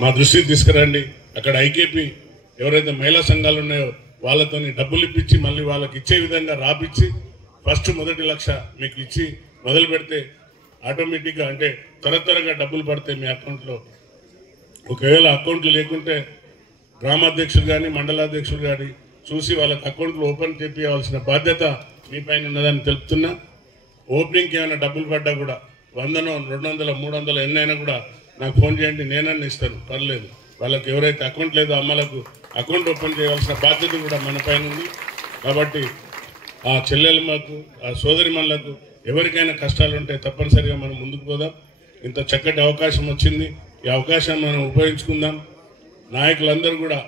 మా దృష్టికి తీసుకురండి. అక్కడ ఐకేపీ ఎవరైతే మహిళా సంఘాలు ఉన్నాయో వాళ్ళతో డబ్బులు ఇప్పించి మళ్ళీ వాళ్ళకి ఇచ్చే విధంగా రాపిచ్చి ఫస్ట్ మొదటి లక్ష మీకు ఇచ్చి మొదలు పెడితే ఆటోమేటిక్గా అంటే త్వరగా డబ్బులు పడతాయి మీ అకౌంట్లో. ఒకవేళ అకౌంట్లు లేకుంటే గ్రామాధ్యక్షులు కానీ మండలాధ్యక్షులు కానీ చూసి వాళ్ళకి అకౌంట్లు ఓపెన్ చేయించవలసిన బాధ్యత మీ పైన ఉన్నదని తెలుపుతున్నా. ఓపెనింగ్కి ఏమైనా డబ్బులు పడ్డా కూడా 100, 200, 300 ఎన్నైనా కూడా నాకు ఫోన్ చేయండి, నేనన్నా ఇస్తాను, పర్లేదు. వాళ్ళకి ఎవరైతే అకౌంట్ లేదో అమ్మలకు అకౌంట్ ఓపెన్ చేయవలసిన బాధ్యత కూడా మన పైన ఉంది. కాబట్టి ఆ చెల్లెళ్ళకు ఆ సోదరిమణులకు ఎవరికైనా కష్టాలు ఉంటే తప్పనిసరిగా మనం ముందుకు పోదాం. ఇంత చక్కటి అవకాశం వచ్చింది, ఈ అవకాశాన్ని మనం ఉపయోగించుకుందాం. నాయకులందరూ కూడా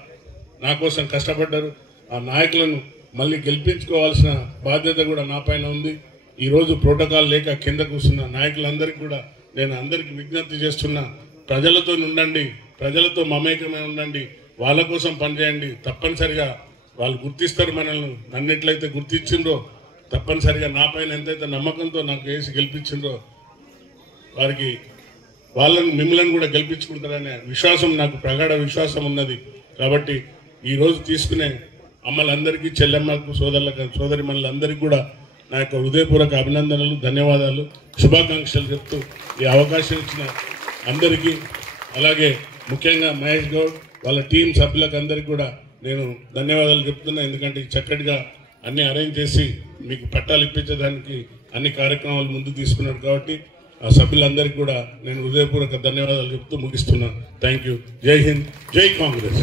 నా కోసం కష్టపడ్డారు. ఆ నాయకులను మళ్ళీ గెలిపించుకోవాల్సిన బాధ్యత కూడా నా పైన ఉంది. ఈరోజు ప్రోటోకాల్ లేక కింద కూర్చున్న నాయకులందరికీ కూడా నేను అందరికీ విజ్ఞప్తి చేస్తున్నా, ప్రజలతో ఉండండి, ప్రజలతో మమేకమై ఉండండి, వాళ్ళ కోసం పనిచేయండి. తప్పనిసరిగా వాళ్ళు గుర్తిస్తారు మనల్ని. నన్ను ఎట్లయితే గుర్తించిండ్రో తప్పనిసరిగా నా పైన ఎంతైతే నమ్మకంతో నాకు వేసి గెలిపించిండ్రో వారికి మిమ్మల్ని కూడా గెలిపించుకుంటారనే విశ్వాసం నాకు ప్రగాఢ విశ్వాసం ఉన్నది. కాబట్టి ఈరోజు తీసుకునే అమ్మలందరికీ, చెల్లెమ్మలకు, సోదరిమణులందరికీ కూడా నా యొక్క హృదయపూర్వక అభినందనలు, ధన్యవాదాలు, శుభాకాంక్షలు చెప్తూ ఈ అవకాశం ఇచ్చిన అందరికీ, అలాగే ముఖ్యంగా మహేష్ గౌడ్ వాళ్ళ టీం సభ్యులకు అందరికీ కూడా నేను ధన్యవాదాలు చెప్తున్నా. ఎందుకంటే చక్కటిగా అన్ని అరేంజ్ చేసి మీకు పట్టాలు ఇప్పించడానికి అన్ని కార్యక్రమాలు ముందుకు తీసుకున్నాడు. కాబట్టి ఆ సభ్యులందరికీ కూడా నేను హృదయపూర్వక ధన్యవాదాలు చెప్తూ ముగిస్తున్నాను. Thank you. జై హింద్, జై కాంగ్రెస్.